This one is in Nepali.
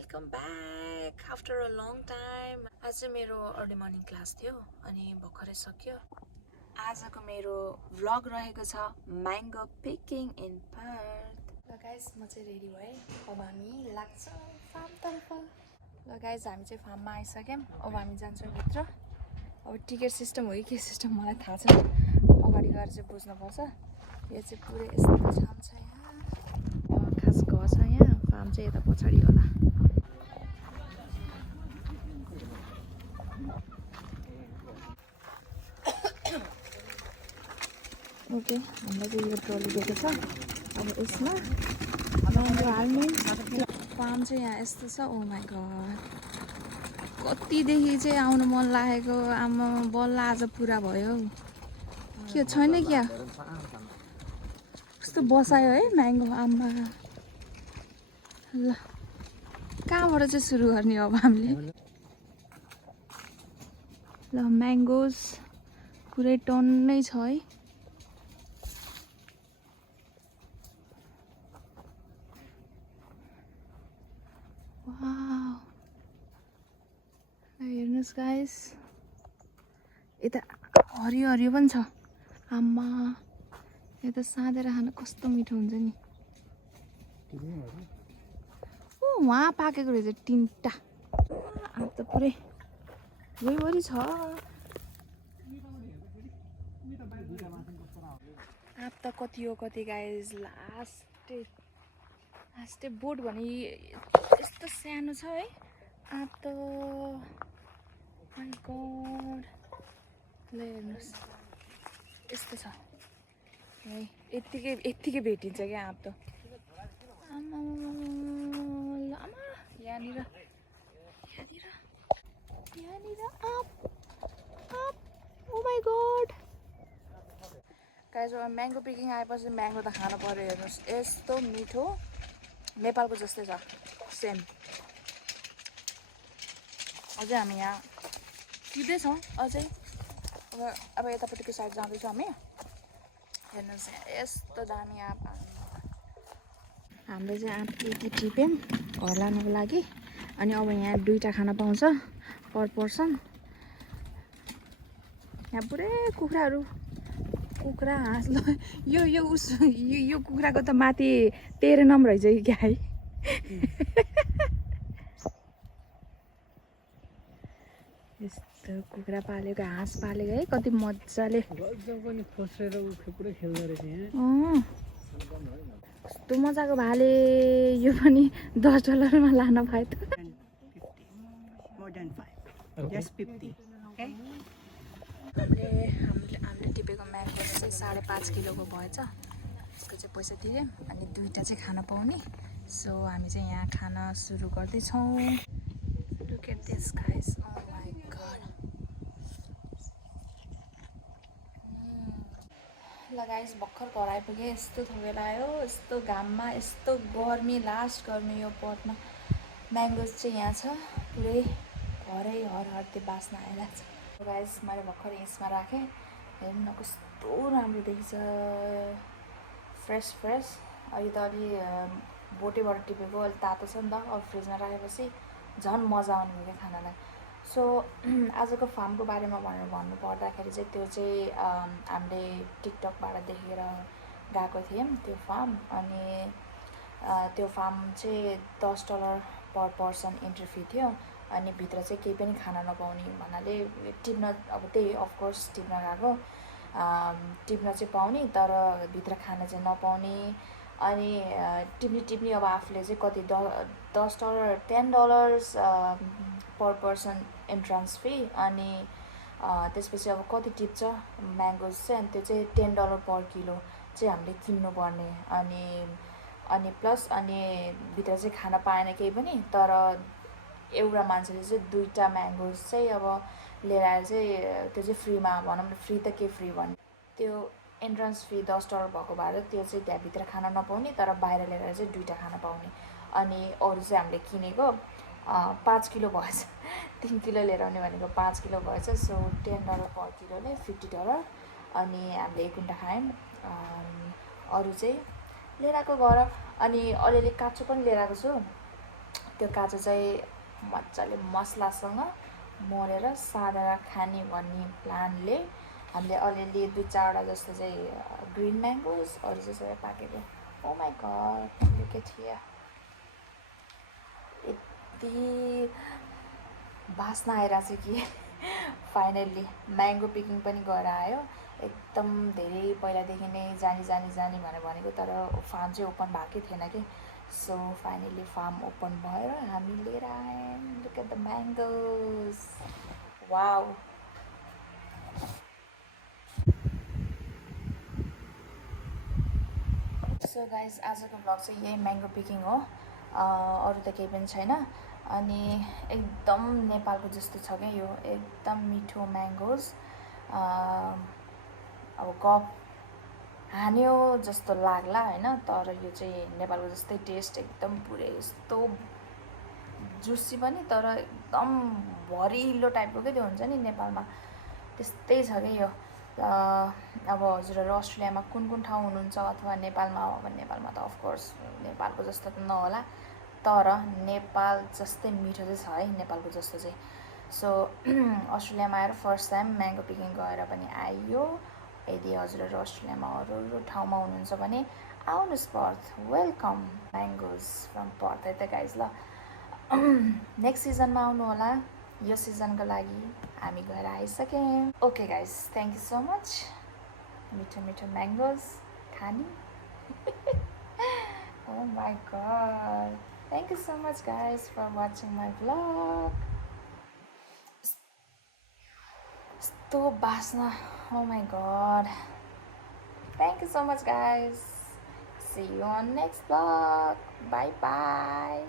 Welcome back after a long time. आज मेरो अर्ली मर्निङ क्लास थियो अनि भर्खरै सक्यो। आजको मेरो भ्लग रहेको छ म्याङ्गो पिकिङ इन पर्थ। ल गाइस, म चाहिँ रेडी भएँ। अब हामी लाग्छ फार्मतर्फ। ल गाइस, हामी चाहिँ फार्ममा आइसक्यौँ। अब हामी जान्छौँ भित्र। अब टिकट सिस्टम हो कि के सिस्टम मलाई थाहा छैन, अगाडि गएर चाहिँ बुझ्नुपर्छ। यो चाहिँ पुरै यस्तो छाम छ यहाँ, खास घर छ यहाँ। फार्म चाहिँ यता पछाडि होला। ओके, हामीलाई चाहिँ यो ट्रली दिएको छ। अब यसमा म्याङ्गो हाल्ने। फार्म चाहिँ यहाँ यस्तो छ। ओ माई गड, कतिदेखि चाहिँ आउनु मन लागेको। आमा बल्ल आज पुरा भयो। के छैन क्या, कस्तो बसायो है म्याङ्गो। आमा ल, कहाँबाट चाहिँ सुरु गर्ने अब हामीले? ल, म्याङ्गोज पुरै टन्नै छ है। हेर्नुहोस् गाइस, यता हरियो हरियो पनि छ। आम्मा, यता साँधेर खान कस्तो मिठो हुन्छ नि। ओ, वहाँ पाकेको रहेछ तिनवटा। अब त पुरै भुइँभरि छ। अब त कति हो कति गाइस, लास्टै बोट भने यस्तो सानो छ है। अब त माइ गड, ल हेर्नुहोस् यस्तो छ है। यत्तिकै भेटिन्छ क्या अब त। आमा यहाँनिर अप ओ माई गड गाइस, अब म्याङ्गो पिकिङ आएपछि म्याङ्गो त खानु पर्यो। हेर्नुहोस् यस्तो मिठो, नेपालको जस्तै छ सेम। अझै हामी यहाँ टिप्दैछौँ अझै। अब यतापट्टिको साइड जाँदैछौँ हामी। हेर्नुहोस् यस्तो दामी आँप। हामीले चाहिँ आँप यति टिप्यौँ घर लानुको लागि। अनि अब यहाँ 2टा खान पाउँछ पर पर्सन। यहाँ पुरै कुखुरा हाँस। ल, यो कुखुराको त माथि 13 नम्बर रहेछ कि क्या है। यस्तो कुखुरा पालेको, हाँस पालेको है, कति मजाले। कस्तो मजाको भाले। यो पनि $10 लान पाए त। हामीले टिपेको म्याङ्गो चाहिँ 5.5 किलोको भएछ। यसको चाहिँ पैसा तिर्यौँ अनि 2टा चाहिँ खान पाउने। सो हामी चाहिँ यहाँ खान सुरु गर्दैछौँ। Look at this guys, oh my God. ल गाइस, भर्खर घर आइपुगेँ। यस्तो थोगेर आयो, यस्तो घाममा, यस्तो गर्मी, लास्ट गर्मी। यो पटमा म्याङ्गोज चाहिँ यहाँ छ पुरै, घरै हर त्यो बास्ना आइरहेको छ। गाइस, मैले भर्खर यसमा राखेँ। हेर्नु न कस्तो राम्रो देखिन्छ, फ्रेस। यो त अलि बोटेबाट टिपेको, अलि तातो छ नि त। अब फ्रिजमा राखेपछि झन् मजा आउने भयो क्या खानालाई। सो आजको फार्मको बारेमा भन्नु पर्दाखेरि चाहिँ त्यो चाहिँ हामीले टिकटकबाट देखेर गएको थियौँ त्यो फार्म। अनि त्यो फार्म चाहिँ $10 पर पर्सन इन्ट्री फी थियो। अनि भित्र चाहिँ केही पनि खान नपाउने भन्नाले टिप्न, अब त्यही अफकोर्स टिप्न गएको, टिप्न चाहिँ पाउने तर भित्र खान चाहिँ नपाउने। अनि टिप्ने अब आफूले चाहिँ कति $10 पर पर्सन इन्ट्रान्स फी। अनि त्यसपछि अब कति टिप्छ म्याङ्गोज चाहिँ, अनि त्यो चाहिँ $10 पर किलो चाहिँ हामीले किन्नुपर्ने। अनि प्लस अनि भित्र चाहिँ खान पाएन केही पनि। तर एउटा मान्छेले चाहिँ 2टा म्याङ्गोज चाहिँ अब लिएर आएर चाहिँ त्यो चाहिँ फ्रीमा, भनौँ न फ्री त के फ्री भन्ने, त्यो इन्ट्रान्स फी $10 भएको भएर त्यो चाहिँ त्यहाँभित्र खान नपाउने, तर बाहिर लिएर चाहिँ 2टा खान पाउने। अनि अरू चाहिँ हामीले किनेको 5 किलो भएछ। 3 किलो लिएर आउने भनेको 5 किलो भएछ। सो $10 पर किलोले $50। अनि हामीले 1 घन्टा खायौँ। अरू चाहिँ लिएर आएको घर। अनि अलिअलि काँचो पनि लिएर आएको छु। त्यो काजु चाहिँ मजाले मसलासँग मोलेर साँधेर खाने भन्ने प्लानले हामीले अलिअलि 2-4वटा जस्तो चाहिँ ग्रिन म्याङ्गोज, अरू चाहिँ सबै पाकेको। Oh my god, look at here. यति बास्ना आइरहेको छ कि फाइनल्ली म्याङ्गो पिकिङ पनि गएर आयो। एकदम धेरै पहिलादेखि नै जाने भनेको, तर फार्म चाहिँ ओपन भएकै थिएन कि। सो फाइनली फार्म ओपन भएर हामी लिएर आयौँ। Look at the mangoes, wow. So guys, आजको ब्लग चाहिँ यही म्याङ्गो पिकिङ हो, अरू त केही पनि छैन। अनि एकदम नेपालको जस्तो छ क्या यो, एकदम मिठो म्याङ्गोज। अब गफ हान्यो जस्तो लाग्ला होइन, तर यो चाहिँ नेपालको जस्तै टेस्ट, एकदम पुरै यस्तो जुसी पनि, तर एकदम भरिलो टाइपको के त्यो हुन्छ नि नेपालमा, त्यस्तै छ क्या यो। अब हजुरहरू अस्ट्रेलियामा कुन कुन ठाउँ हुनुहुन्छ अथवा नेपालमा हो भने नेपालमा त अफकोर्स नेपालको जस्तो त नहोला, तर नेपाल जस्तै मिठो चाहिँ छ है, नेपालको जस्तो चाहिँ। सो अस्ट्रेलियामा आएर फर्स्ट टाइम म्याङ्गो पिकिङ गएर पनि आइयो। यदि हजुरहरू अस्ट्रेलियामा अरू ठाउँमा हुनुहुन्छ भने आउनुहोस् पर्थ, वेलकम म्याङ्गोज फ्रम पर्थ है त गाइज। ल नेक्स्ट सिजनमा आउनु होला, यो सिजनको लागि हामी गएर आइसक्यौँ। Okay guys, thank you so much. मिठो मिठो म्याङ्गोज खाने। Oh my god, thank you so much guys for watching my vlog. Yस्तो बास्ना, oh my god. Thank you so much guys. See you on next vlog. Bye bye.